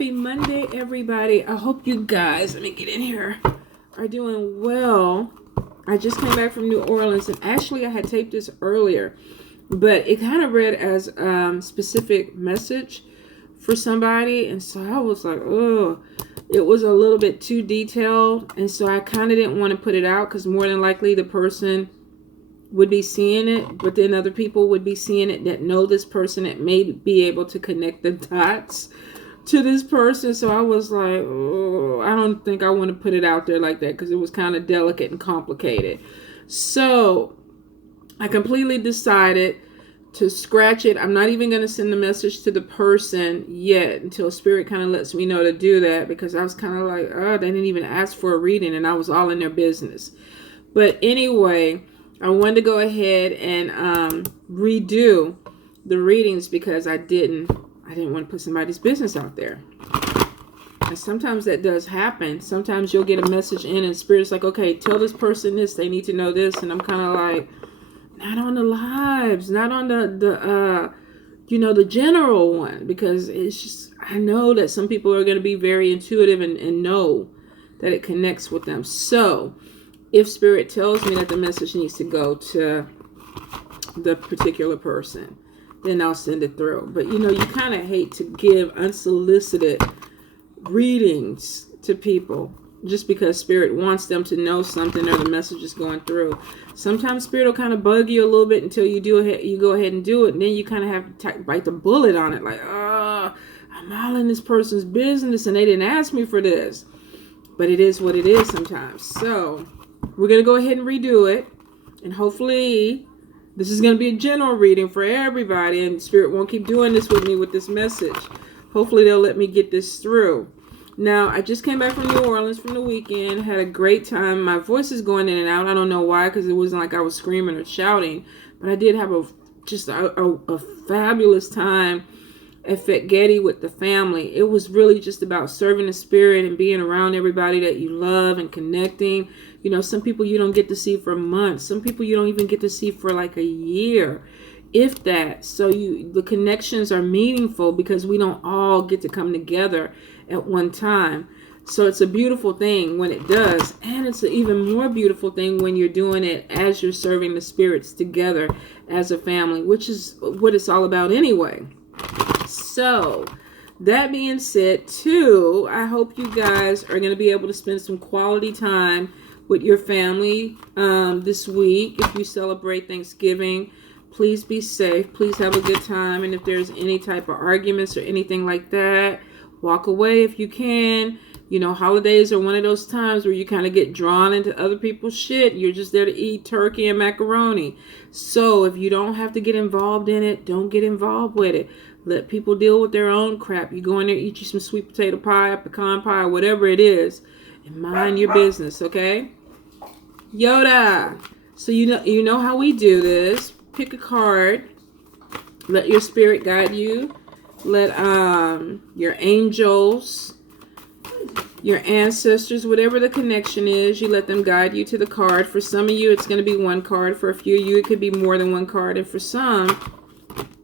Happy Monday, everybody. I hope you guys, let me get in here, are doing well. I just came back from New Orleans, and actually I had taped this earlier, but it kind of read as a specific message for somebody, and so I was like, oh, it was a little bit too detailed, and so I kind of didn't want to put it out because more than likely the person would be seeing it, but then other people would be seeing it that know this person that may be able to connect the dots to this person. So I was like, oh, I don't think I want to put it out there like that because it was kind of delicate and complicated. So I completely decided to scratch it. I'm not even going to send the message to the person yet until Spirit kind of lets me know to do that, because I was kind of like, oh, they didn't even ask for a reading and I was all in their business. But anyway, I wanted to go ahead and redo the readings because I didn't want to put somebody's business out there. And sometimes that does happen. Sometimes you'll get a message in and Spirit's like, okay, tell this person this, they need to know this. And I'm kind of like, not on the lives, not on the general one, because it's just, I know that some people are going to be very intuitive and know that it connects with them. So if Spirit tells me that the message needs to go to the particular person, then I'll send it through. But you kind of hate to give unsolicited readings to people just because Spirit wants them to know something or the message is going through. Sometimes Spirit will kind of bug you a little bit until you go ahead and do it, and then you kind of have to bite the bullet on it, like, I'm all in this person's business and they didn't ask me for this. But it is what it is sometimes. So we're going to go ahead and redo it, and hopefully this is going to be a general reading for everybody, and Spirit won't keep doing this with me with this message. Hopefully they'll let me get this through. Now, I just came back from New Orleans from the weekend, had a great time. My voice is going in and out. I don't know why, because it wasn't like I was screaming or shouting, but I did have a fabulous time at Fat Getty with the family. It was really just about serving the Spirit and being around everybody that you love and connecting. Some people you don't get to see for months. Some people you don't even get to see for like a year, if that. So the connections are meaningful because we don't all get to come together at one time. So it's a beautiful thing when it does. And it's an even more beautiful thing when you're doing it as you're serving the spirits together as a family, which is what it's all about anyway. So that being said, too, I hope you guys are going to be able to spend some quality time with your family this week. If you celebrate Thanksgiving, please be safe. Please have a good time. And if there's any type of arguments or anything like that, walk away if you can. Holidays are one of those times where you kind of get drawn into other people's shit. You're just there to eat turkey and macaroni. So if you don't have to get involved in it, don't get involved with it. Let people deal with their own crap. You go in there, eat you some sweet potato pie, pecan pie, whatever it is, and mind your business, okay? Yoda. So you know how we do this. Pick a card. Let your spirit guide you. Let your angels, your ancestors, whatever the connection is, you let them guide you to the card. For some of you, it's going to be one card. For a few of you, it could be more than one card. And for some,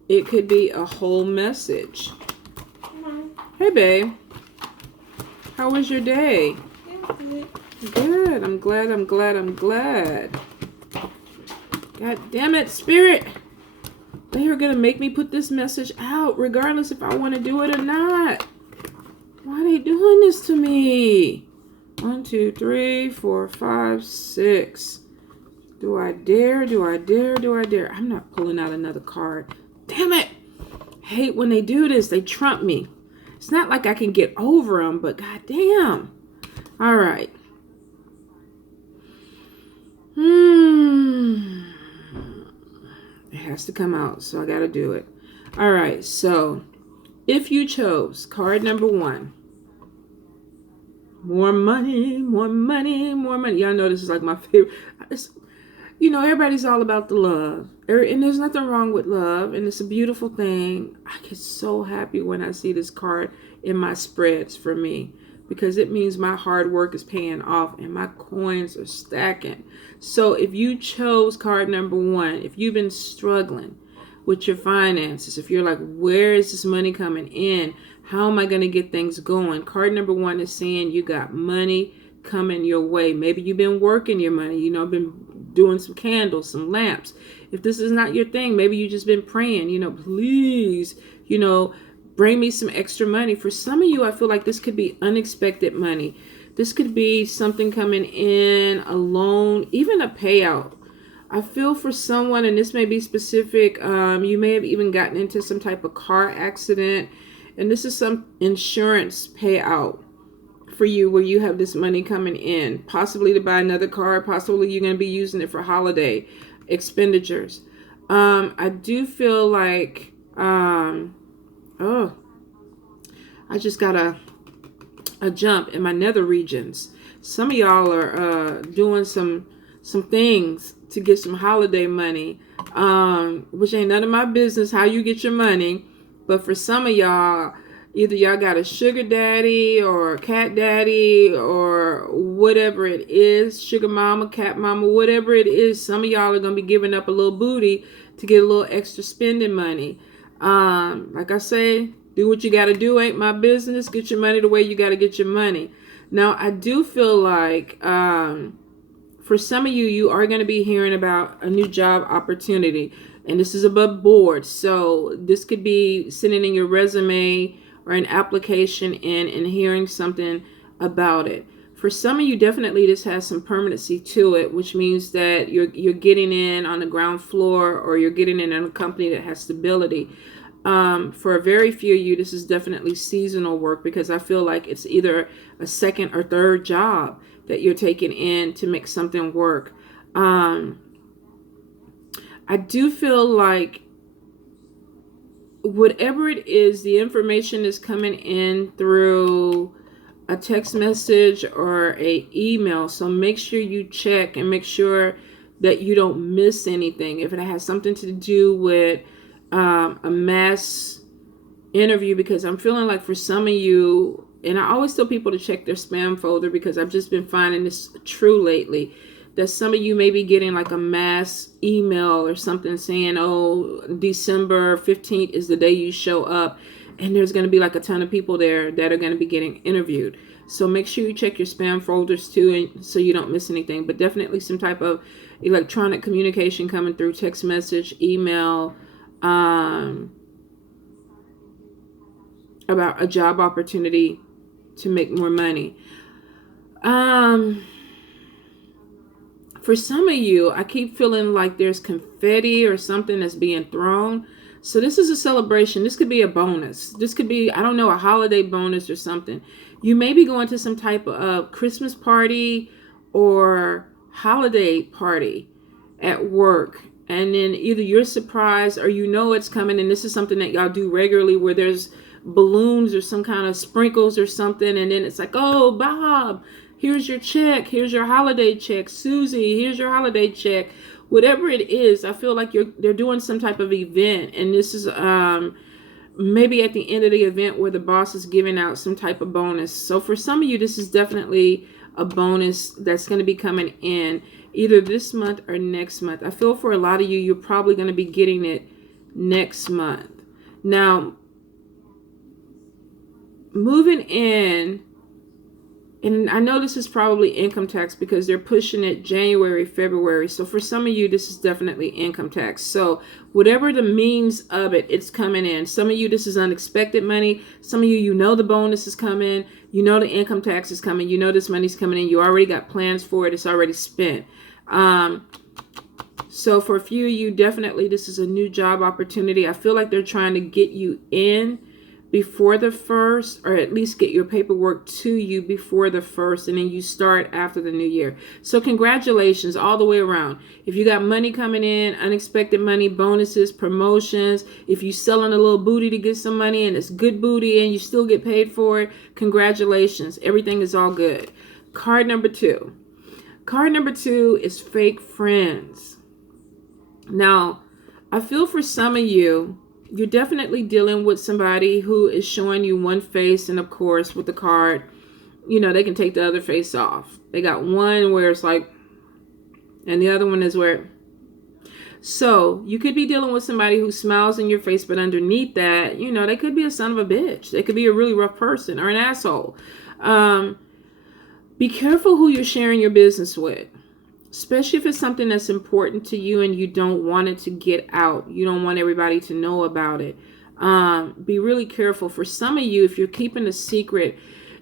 it could be a whole message. Hey, babe. How was your day? Good. I'm glad. God damn it, Spirit. They are going to make me put this message out regardless if I want to do it or not. Why are they doing this to me? 1, 2, 3, 4, 5, 6. Do I dare? I'm not pulling out another card. Damn it. I hate when they do this. They trump me. It's not like I can get over them, but goddamn. All right. It has to come out, so I got to do it. All right, so if you chose card number 1, more money. Y'all know this is like my favorite. Everybody's all about the love. And there's nothing wrong with love, and it's a beautiful thing. I get so happy when I see this card in my spreads for me, because it means my hard work is paying off and my coins are stacking. So if you chose card number 1, if you've been struggling with your finances. If you're like, where is this money coming in? How am I going to get things going? Card number 1 is saying you got money coming your way. Maybe you've been working your money, you know, been doing some candles, some lamps. If this is not your thing, maybe you just been praying, you know, please, you know, bring me some extra money. For some of you, I feel like this could be unexpected money. This could be something coming in, a loan, even a payout. I feel for someone, and this may be specific, you may have even gotten into some type of car accident, and this is some insurance payout for you where you have this money coming in, possibly to buy another car, possibly you're going to be using it for holiday expenditures. I do feel like, oh, I just got a jump in my nether regions. Some of y'all are doing some things to get some holiday money, which ain't none of my business how you get your money. But for some of y'all, either y'all got a sugar daddy or a cat daddy or whatever it is, sugar mama, cat mama, whatever it is. Some of y'all are going to be giving up a little booty to get a little extra spending money. Like I say, do what you got to do. Ain't my business. Get your money the way you got to get your money. Now, I do feel like for some of you, you are going to be hearing about a new job opportunity. And this is above board. So this could be sending in your resume or an application in and hearing something about it. For some of you, definitely this has some permanency to it, which means that you're getting in on the ground floor, or you're getting in a company that has stability. For a very few of you, this is definitely seasonal work, because I feel like it's either a second or third job that you're taking in to make something work. I do feel like whatever it is, the information is coming in through a text message or a email. So make sure you check and make sure that you don't miss anything. If it has something to do with a mass interview, because I'm feeling like for some of you, and I always tell people to check their spam folder, because I've just been finding this true lately, that some of you may be getting like a mass email or something saying, oh, December 15th is the day you show up, and there's going to be like a ton of people there that are going to be getting interviewed. So make sure you check your spam folders too, and so you don't miss anything. But definitely some type of electronic communication coming through, text message, email, about a job opportunity to make more money. For some of you, I keep feeling like there's confetti or something that's being thrown. So this is a celebration. This could be a bonus. This could be, I don't know, a holiday bonus or something. You may be going to some type of Christmas party or holiday party at work. And then either you're surprised or you know it's coming. And this is something that y'all do regularly, where there's balloons or some kind of sprinkles or something. And then it's like, oh, Bob, here's your check. Here's your holiday check. Susie, here's your holiday check. Whatever it is, I feel like they're doing some type of event. And this is maybe at the end of the event where the boss is giving out some type of bonus. So for some of you, this is definitely a bonus that's going to be coming in either this month or next month. I feel for a lot of you, you're probably going to be getting it next month. Now, moving in, and I know this is probably income tax because they're pushing it January, February. So for some of you, this is definitely income tax. So whatever the means of it, it's coming in. Some of you, this is unexpected money. Some of you, you know the bonus is coming. You know the income tax is coming. You know this money's coming in. You already got plans for it. It's already spent. So for a few of you, definitely this is a new job opportunity. I feel like they're trying to get you in before the 1st, or at least get your paperwork to you before the 1st, and then you start after the new year. So congratulations all the way around. If you got money coming in, unexpected money, bonuses, promotions, if you selling a little booty to get some money and it's good booty and you still get paid for it, congratulations. Everything is all good. Card number 2. Card number 2 is fake friends. Now, I feel for some of you, you're definitely dealing with somebody who is showing you one face, and of course with the card, you know, they can take the other face off. They got one where it's like, and the other one is where. So you could be dealing with somebody who smiles in your face, but underneath that, they could be a son of a bitch. They could be a really rough person or an asshole. Be careful who you're sharing your business with, especially if it's something that's important to you and you don't want it to get out. You don't want everybody to know about it. Be really careful. For some of you, if you're keeping a secret,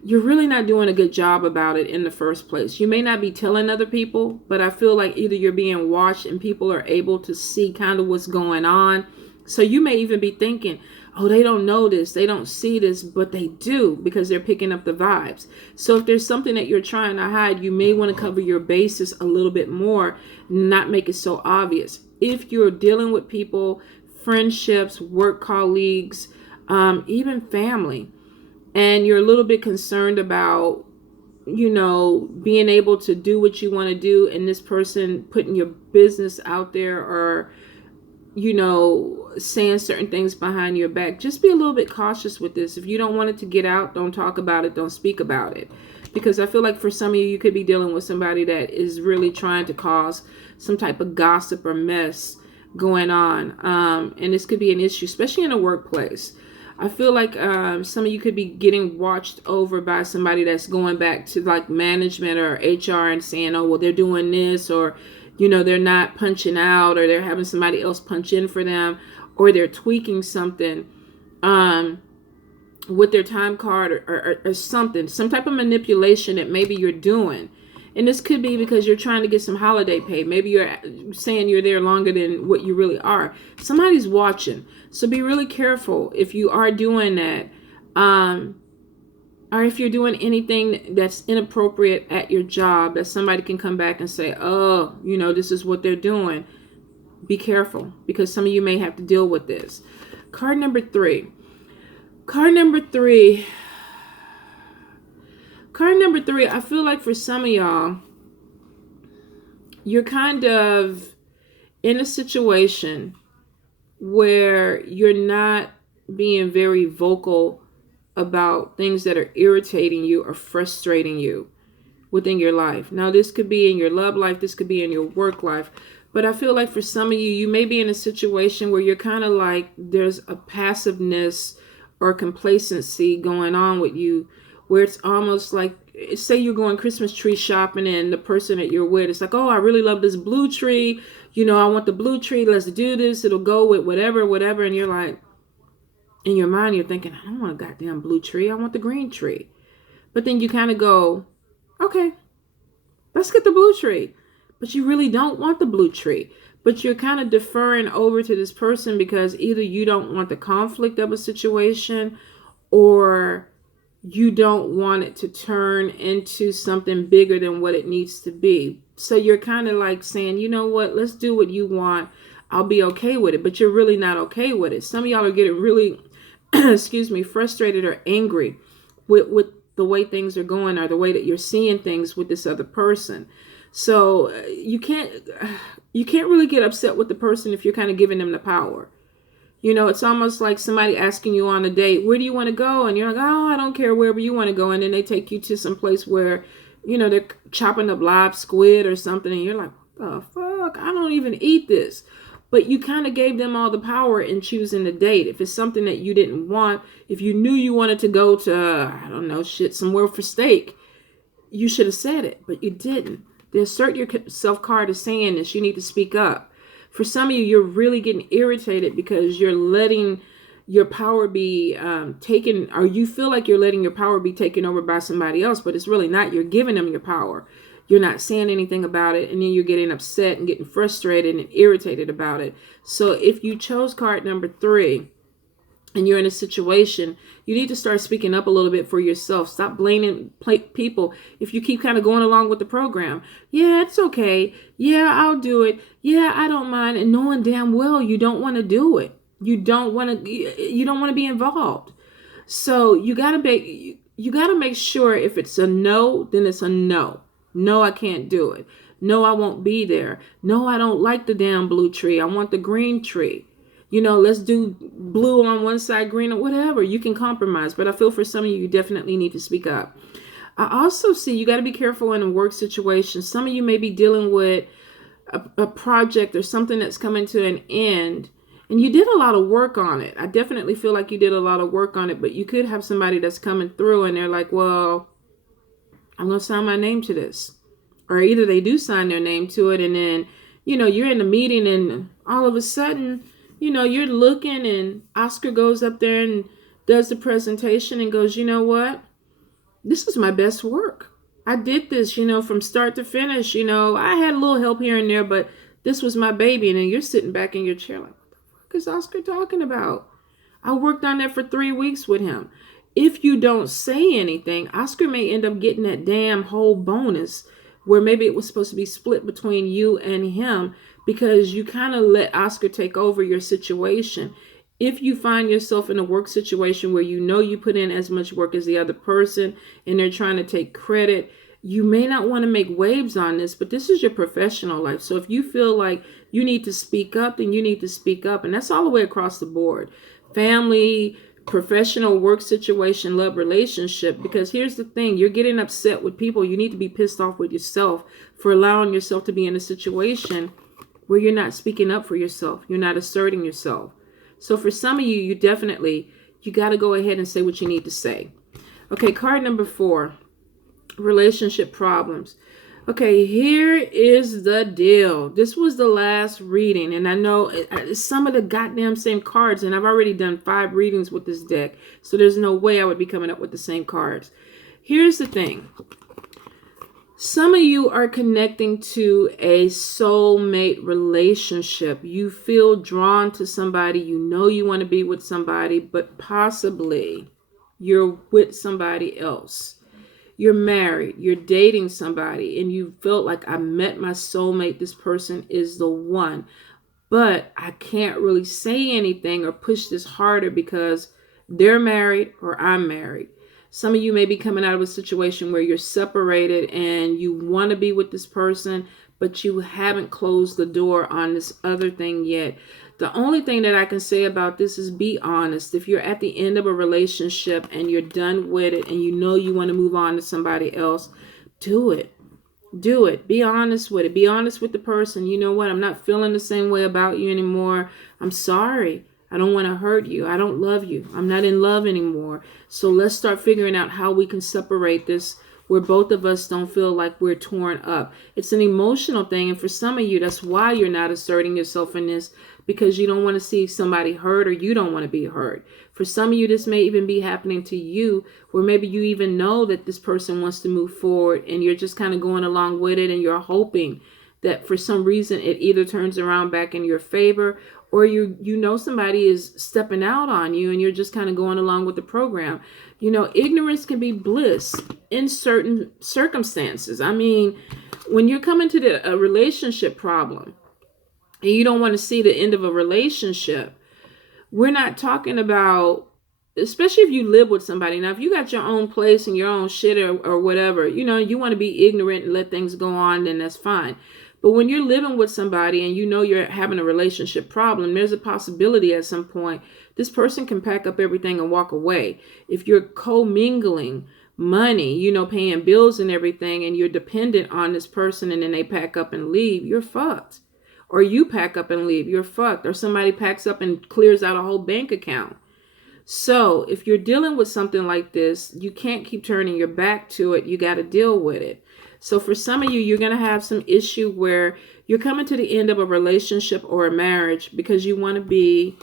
you're really not doing a good job about it in the first place. You may not be telling other people, but I feel like either you're being watched and people are able to see kind of what's going on. So you may even be thinking, oh, they don't know this, they don't see this, but they do, because they're picking up the vibes. So if there's something that you're trying to hide, you may want to cover your bases a little bit more, not make it so obvious. If you're dealing with people, friendships, work colleagues, even family, and you're a little bit concerned about, being able to do what you want to do, and this person putting your business out there, or saying certain things behind your back, just be a little bit cautious with this. If you don't want it to get out, don't talk about it, don't speak about it. Because I feel like for some of you, you could be dealing with somebody that is really trying to cause some type of gossip or mess going on. And this could be an issue, especially in a workplace. I feel like some of you could be getting watched over by somebody that's going back to like management or HR and saying, oh, well, they're doing this, or they're not punching out, or they're having somebody else punch in for them, or they're tweaking something with their time card, or something, some type of manipulation that maybe you're doing. And this could be because you're trying to get some holiday pay. Maybe you're saying you're there longer than what you really are. Somebody's watching. So be really careful if you are doing that. Or if you're doing anything that's inappropriate at your job, that somebody can come back and say, oh, this is what they're doing. Be careful, because some of you may have to deal with this. Card number 3. Card number three, I feel like for some of y'all, you're kind of in a situation where you're not being very vocal about things that are irritating you or frustrating you within your life. Now, this could be in your love life, this could be in your work life, but I feel like for some of you, you may be in a situation where you're kind of like there's a passiveness or complacency going on with you, where it's almost like, say you're going Christmas tree shopping and the person that you're with is like, oh, I really love this blue tree. I want the blue tree. Let's do this. It'll go with whatever. And you're like, in your mind, you're thinking, I don't want a goddamn blue tree. I want the green tree. But then you kind of go, okay, let's get the blue tree. But you really don't want the blue tree. But you're kind of deferring over to this person because either you don't want the conflict of a situation, or you don't want it to turn into something bigger than what it needs to be. So you're kind of like saying, you know what, let's do what you want. I'll be okay with it. But you're really not okay with it. Some of y'all are getting really, frustrated or angry with the way things are going, or the way that you're seeing things with this other person. So you can't really get upset with the person if you're kind of giving them the power. It's almost like somebody asking you on a date, where do you want to go? And you're like, oh, I don't care, wherever you want to go. And then they take you to some place where, they're chopping up live squid or something. And you're like, what the fuck? I don't even eat this. But you kind of gave them all the power in choosing the date. If it's something that you didn't want, if you knew you wanted to go to, somewhere for steak, you should have said it, but you didn't. The assert yourself card is saying this. You need to speak up. For some of you, you're really getting irritated because you're letting your power be taken, or you feel like you're letting your power be taken over by somebody else, but it's really not. You're giving them your power. You're not saying anything about it, and then you're getting upset and getting frustrated and irritated about it. So if you chose card number 3 and you're in a situation, you need to start speaking up a little bit for yourself. Stop blaming people. If you keep kind of going along with the program, yeah, it's okay. Yeah, I'll do it. Yeah, I don't mind. And knowing damn well you don't want to do it. You don't want to be involved. So you gotta make sure if it's a no, then it's a no. No, I can't do it. No, I won't be there. No, I don't like the damn blue tree. I want the green tree. Let's do blue on one side, green, or whatever. You can compromise. But I feel for some of you, you definitely need to speak up. I also see you got to be careful in a work situation. Some of you may be dealing with a project or something that's coming to an end, and you did a lot of work on it. I definitely feel like you did a lot of work on it, but you could have somebody that's coming through and they're like, well, I'm going to sign my name to this. Or either they do sign their name to it, and then, you're in the meeting and all of a sudden, you're looking and Oscar goes up there and does the presentation and goes, you know what? This is my best work. I did this, from start to finish. I had a little help here and there, but this was my baby. And then you're sitting back in your chair like, what the fuck is Oscar talking about? I worked on that for 3 weeks with him. If you don't say anything, Oscar may end up getting that damn whole bonus where maybe it was supposed to be split between you and him because you kind of let Oscar take over your situation. If you find yourself in a work situation where you put in as much work as the other person and they're trying to take credit, you may not want to make waves on this, but this is your professional life. So if you feel like you need to speak up, then you need to speak up. And that's all the way across the board. Family, professional, work situation, love, relationship. Because here's the thing, you're getting upset with people. You need to be pissed off with yourself for allowing yourself to be in a situation where you're not speaking up for yourself. You're not asserting yourself. So for some of you, you got to go ahead and say what you need to say. Okay, card number 4, relationship problems. Okay, here is the deal. This was the last reading, and I know it's some of the goddamn same cards, and I've already done 5 readings with this deck, so there's no way I would be coming up with the same cards. Here's the thing. Some of you are connecting to a soulmate relationship. You feel drawn to somebody. You want to be with somebody, but possibly you're with somebody else. You're married. You're dating somebody, and you felt like, I met my soulmate. This person is the one. But I can't really say anything or push this harder because they're married or I'm married. Some of you may be coming out of a situation where you're separated and you want to be with this person, but you haven't closed the door on this other thing yet. The only thing that I can say about this is be honest. If you're at the end of a relationship and you're done with it and you want to move on to somebody else, do it. Do it. Be honest with it. Be honest with the person. You know what? I'm not feeling the same way about you anymore. I'm sorry. I don't want to hurt you. I don't love you. I'm not in love anymore. So let's start figuring out how we can separate this where both of us don't feel like we're torn up. It's an emotional thing. And for some of you, that's why you're not asserting yourself in this, because you don't want to see somebody hurt or you don't want to be hurt. For some of you, this may even be happening to you where maybe you even know that this person wants to move forward and you're just kind of going along with it and you're hoping that for some reason it either turns around back in your favor or somebody is stepping out on you and you're just kind of going along with the program. Ignorance can be bliss in certain circumstances. I mean, when you're coming to a relationship problem and you don't want to see the end of a relationship, we're not talking about, especially if you live with somebody. Now, if you got your own place and your own shit or whatever, you want to be ignorant and let things go on, then that's fine. But when you're living with somebody and you're having a relationship problem, there's a possibility at some point this person can pack up everything and walk away. If you're co-mingling money, paying bills and everything, and you're dependent on this person and then they pack up and leave, you're fucked. Or you pack up and leave, you're fucked. Or somebody packs up and clears out a whole bank account. So if you're dealing with something like this, you can't keep turning your back to it. You got to deal with it. So for some of you, you're going to have some issue where you're coming to the end of a relationship or a marriage because you want to be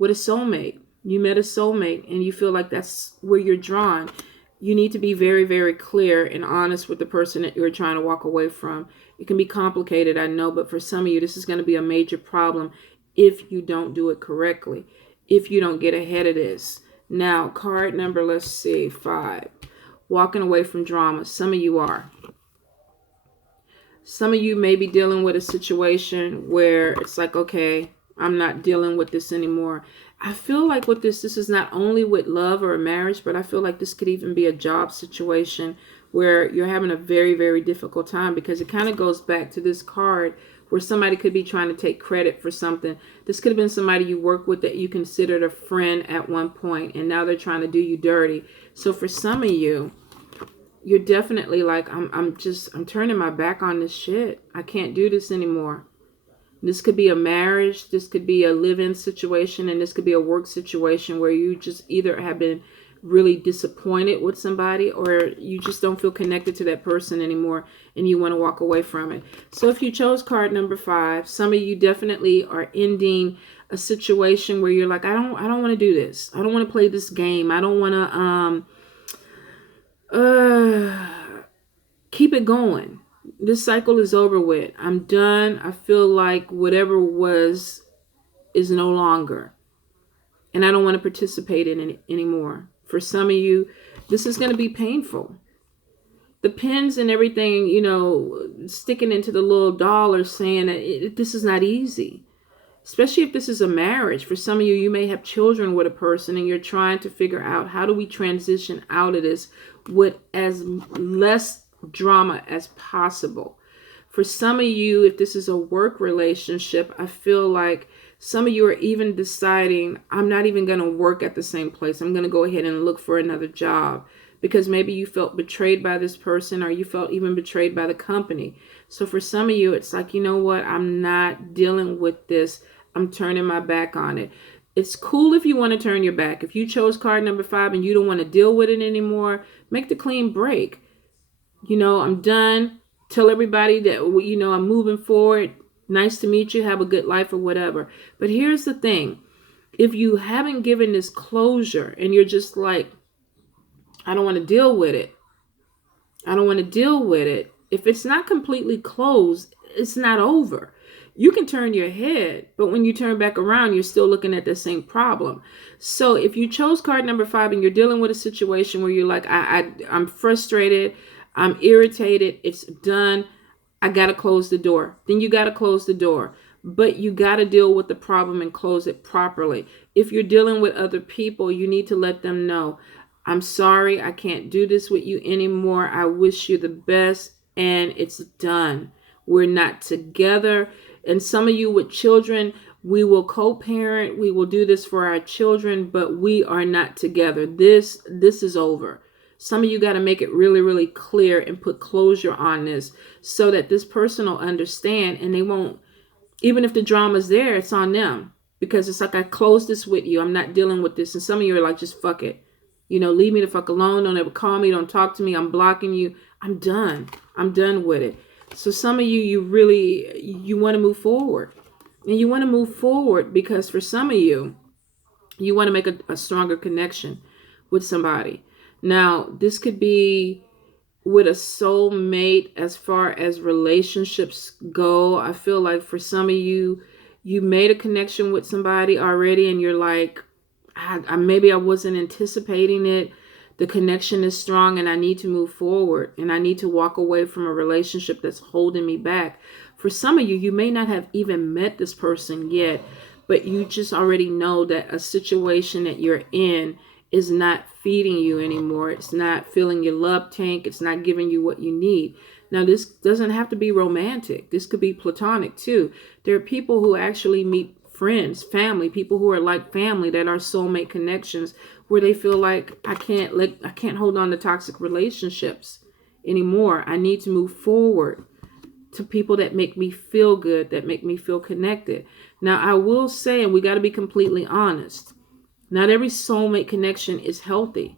with a soulmate. You met a soulmate and you feel like that's where you're drawn. You need to be very, very clear and honest with the person that you're trying to walk away from. It can be complicated, I know, but for some of you, this is going to be a major problem if you don't do it correctly, if you don't get ahead of this. Now, card number, let's see, 5. Walking away from drama. Some of you are. Some of you may be dealing with a situation where it's like, okay, I'm not dealing with this anymore. I feel like with this is not only with love or a marriage, but I feel like this could even be a job situation where you're having a very, very difficult time, because it kind of goes back to this card where somebody could be trying to take credit for something. This could have been somebody you work with that you considered a friend at one point, and now they're trying to do you dirty. So for some of you, you're definitely like, I'm turning my back on this shit. I can't do this anymore. This could be a marriage, this could be a live-in situation, and this could be a work situation where you just either have been really disappointed with somebody, or you just don't feel connected to that person anymore and you want to walk away from it. So if you chose card number 5, some of you definitely are ending a situation where you're like, I don't want to do this. I don't want to play this game. I don't want to keep it going. This cycle is over with. I'm done. I feel like whatever was is no longer. And I don't want to participate in it anymore. For some of you, this is going to be painful. The pins and everything, sticking into the little doll are saying that this is not easy. Especially if this is a marriage. For some of you, you may have children with a person and you're trying to figure out, how do we transition out of this with as less drama as possible. For some of you, if this is a work relationship, I feel like some of you are even deciding, I'm not even going to work at the same place. I'm going to go ahead and look for another job, because maybe you felt betrayed by this person, or you felt even betrayed by the company. So for some of you, it's like, you know what? I'm not dealing with this. I'm turning my back on it. It's cool if you want to turn your back. If you chose card number 5 and you don't want to deal with it anymore, make the clean break. I'm done. Tell everybody that, I'm moving forward. Nice to meet you. Have a good life or whatever. But here's the thing. If you haven't given this closure and you're just like, I don't want to deal with it. I don't want to deal with it. If it's not completely closed, it's not over. You can turn your head, but when you turn back around, you're still looking at the same problem. So if you chose card number 5 and you're dealing with a situation where you're like, I'm frustrated, I'm irritated, it's done, I got to close the door. Then you got to close the door. But you got to deal with the problem and close it properly. If you're dealing with other people, you need to let them know, I'm sorry, I can't do this with you anymore. I wish you the best, and it's done. We're not together. And some of you with children, we will co-parent. We will do this for our children, but we are not together. This is over. Some of you got to make it really, really clear and put closure on this so that this person will understand, and they won't, even if the drama's there, it's on them. Because it's like, I closed this with you. I'm not dealing with this. And some of you are like, just fuck it. Leave me the fuck alone. Don't ever call me. Don't talk to me. I'm blocking you. I'm done. I'm done with it. So some of you, you want to move forward. And you want to move forward because for some of you, you want to make a stronger connection with somebody. Now, this could be with a soulmate as far as relationships go. I feel like for some of you, you made a connection with somebody already and you're like, maybe I wasn't anticipating it. The connection is strong and I need to move forward and I need to walk away from a relationship that's holding me back. For some of you, you may not have even met this person yet, but you just already know that a situation that you're in is not feeding you anymore. It's not filling your love tank. It's not giving you what you need. Now, this doesn't have to be romantic. This could be platonic too. There are people who actually meet friends, family, people who are like family that are soulmate connections where they feel like I can't hold on to toxic relationships anymore. I need to move forward to people that make me feel good, that make me feel connected. Now, I will say, and we got to be completely honest, not every soulmate connection is healthy.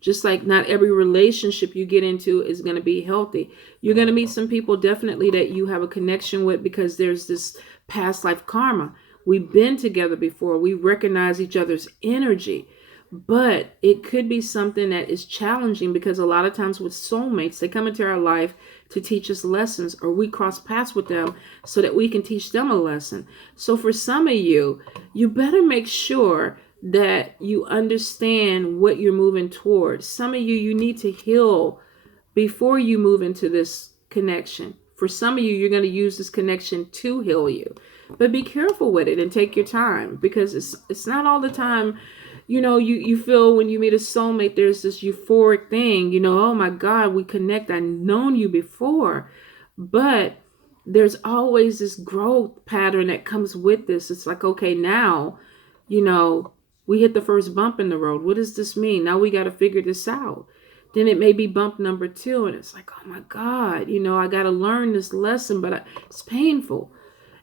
Just like not every relationship you get into is going to be healthy. You're going to meet some people definitely that you have a connection with because there's this past life karma. We've been together before. We recognize each other's energy. But it could be something that is challenging because a lot of times with soulmates, they come into our life to teach us lessons, or we cross paths with them so that we can teach them a lesson. So for some of you, you better make sure that you understand what you're moving towards. Some of you, you need to heal before you move into this connection. For some of you, you're going to use this connection to heal you. But be careful with it and take your time because it's not all the time. You feel when you meet a soulmate, there's this euphoric thing, oh my God, we connect. I've known you before. But there's always this growth pattern that comes with this. It's like, okay, now, we hit the first bump in the road. What does this mean? Now we got to figure this out. Then it may be bump number 2, and it's like, oh my God, I got to learn this lesson, but it's painful.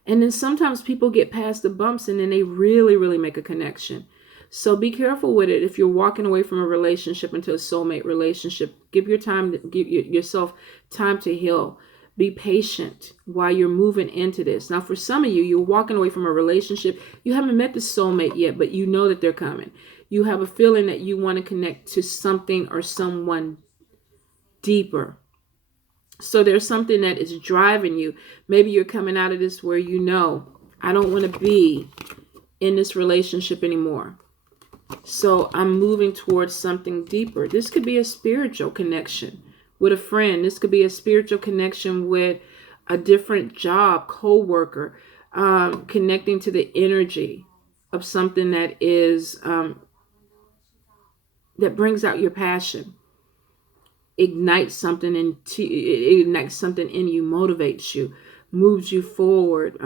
And then sometimes people get past the bumps and then they really, really make a connection. So be careful with it. If you're walking away from a relationship into a soulmate relationship, give yourself time to heal. Be patient while you're moving into this. Now, for some of you, you're walking away from a relationship. You haven't met the soulmate yet, but you know that they're coming. You have a feeling that you want to connect to something or someone deeper. So there's something that is driving you. Maybe you're coming out of this where I don't want to be in this relationship anymore. So I'm moving towards something deeper. This could be a spiritual connection with a friend. This could be a spiritual connection with a different job, co-worker, connecting to the energy of something that is that brings out your passion. Ignites something in you, motivates you, moves you forward.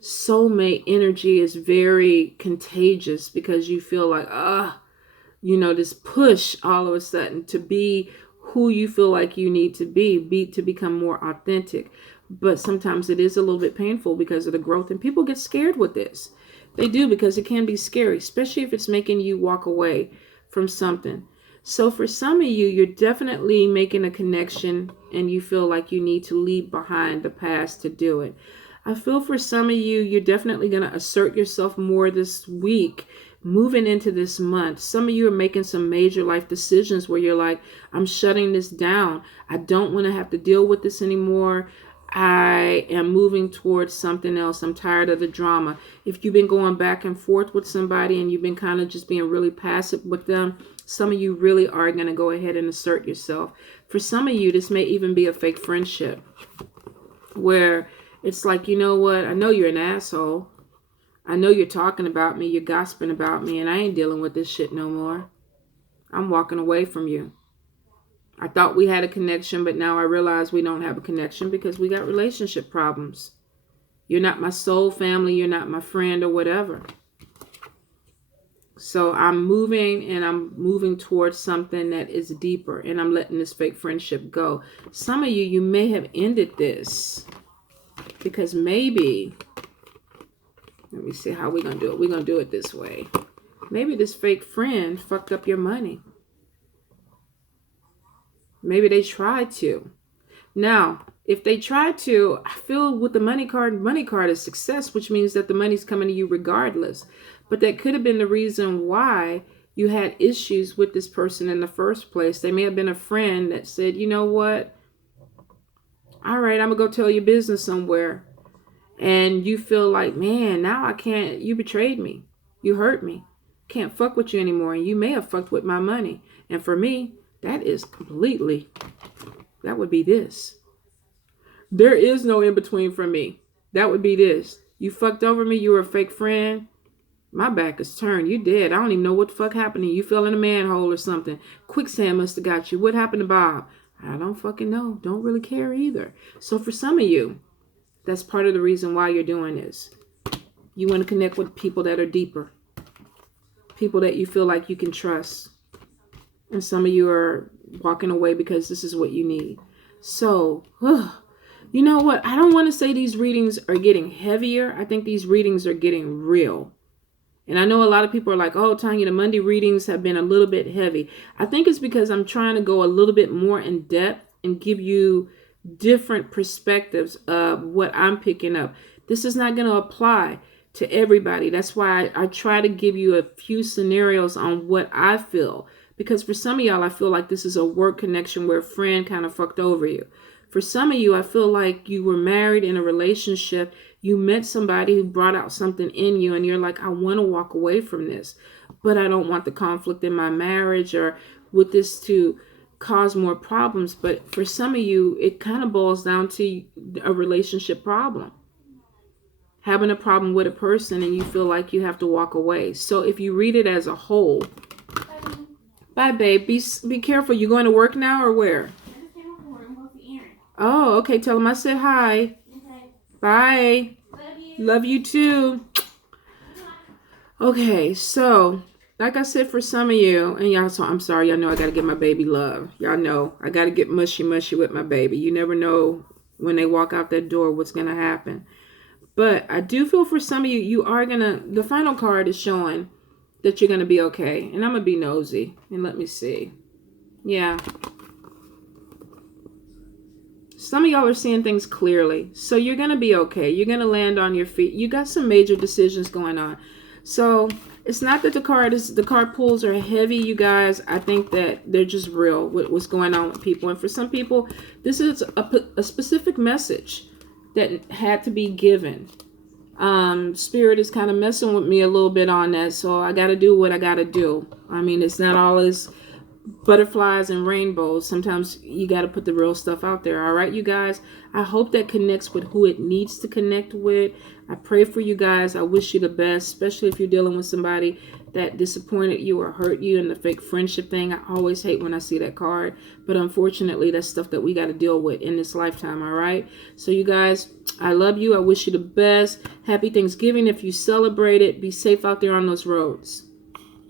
Soulmate energy is very contagious because you feel like, this push all of a sudden to be who you feel like you need to be to become more authentic. But sometimes it is a little bit painful because of the growth, and people get scared with this. They do, because it can be scary, especially if it's making you walk away from something. So for some of you, you're definitely making a connection and you feel like you need to leave behind the past to do it. I feel for some of you, you're definitely going to assert yourself more this week, moving into this month. Some of you are making some major life decisions where you're like, I'm shutting this down. I don't want to have to deal with this anymore. I am moving towards something else. I'm tired of the drama. If you've been going back and forth with somebody and you've been kind of just being really passive with them, some of you really are going to go ahead and assert yourself. For some of you, this may even be a fake friendship where it's like, you know what? I know you're an asshole. I know you're talking about me. You're gossiping about me, and I ain't dealing with this shit no more. I'm walking away from you. I thought we had a connection, but now I realize we don't have a connection because we got relationship problems. You're not my soul family. You're not my friend or whatever. So I'm moving towards something that is deeper, and I'm letting this fake friendship go. Some of you may have ended this because maybe, let me see how we're going to do it. We're going to do it this way. Maybe this fake friend fucked up your money. Maybe they tried to. Now, if they tried to, I feel with the money card is success, which means that the money's coming to you regardless. But that could have been the reason why you had issues with this person in the first place. They may have been a friend that said, you know what? All right, I'm going to go tell your business somewhere. And you feel like, man, now I can't. You betrayed me. You hurt me. Can't fuck with you anymore. And you may have fucked with my money. And for me, that would be this. There is no in between for me. That would be this. You fucked over me. You were a fake friend. My back is turned. You dead. I don't even know what the fuck happened to you. You fell in a manhole or something. Quicksand must have got you. What happened to Bob? I don't fucking know. Don't really care either. So for some of you, that's part of the reason why you're doing this. You want to connect with people that are deeper. People that you feel like you can trust. And some of you are walking away because this is what you need. So, you know what? I don't want to say these readings are getting heavier. I think these readings are getting real. And I know a lot of people are like, oh, Tanya, the Monday readings have been a little bit heavy. I think it's because I'm trying to go a little bit more in depth and give you different perspectives of what I'm picking up. This is not going to apply to everybody. That's why I try to give you a few scenarios on what I feel. Because for some of y'all, I feel like this is a work connection where a friend kind of fucked over you. For some of you, I feel like you were married in a relationship. You met somebody who brought out something in you and you're like, I want to walk away from this, but I don't want the conflict in my marriage or with this to cause more problems. But for some of you, it kind of boils down to a relationship problem. Having a problem with a person and you feel like you have to walk away. So if you read it as a whole, bye, babe. Be careful. You going to work now or where? Oh, okay. Tell him I said hi. Okay. Bye. Love you too. Okay, so Like I said, for some of you, and y'all, so I'm sorry, y'all know I got to get my baby love. Y'all know I got to get mushy with my baby. You never know when they walk out that door what's going to happen. But I do feel for some of you, you are going to, the final card is showing that you're going to be okay. And I'm going to be nosy. And let me see. Yeah. Some of y'all are seeing things clearly. So you're going to be okay. You're going to land on your feet. You got some major decisions going on. So it's not that the card pulls are heavy, you guys. I think that they're just real with what's going on with people. And for some people, this is a specific message that had to be given. Spirit is kind of messing with me a little bit on that. So I got to do what I got to do. I mean, it's not always butterflies and rainbows. Sometimes you got to put the real stuff out there. All right, you guys. I hope that connects with who it needs to connect with. I pray for you guys. I wish you the best, especially if you're dealing with somebody that disappointed you or hurt you in the fake friendship thing. I always hate when I see that card, but unfortunately that's stuff that we got to deal with in this lifetime. All right, so you guys, I love you. I wish you the best. Happy Thanksgiving if you celebrate it. Be safe out there on those roads.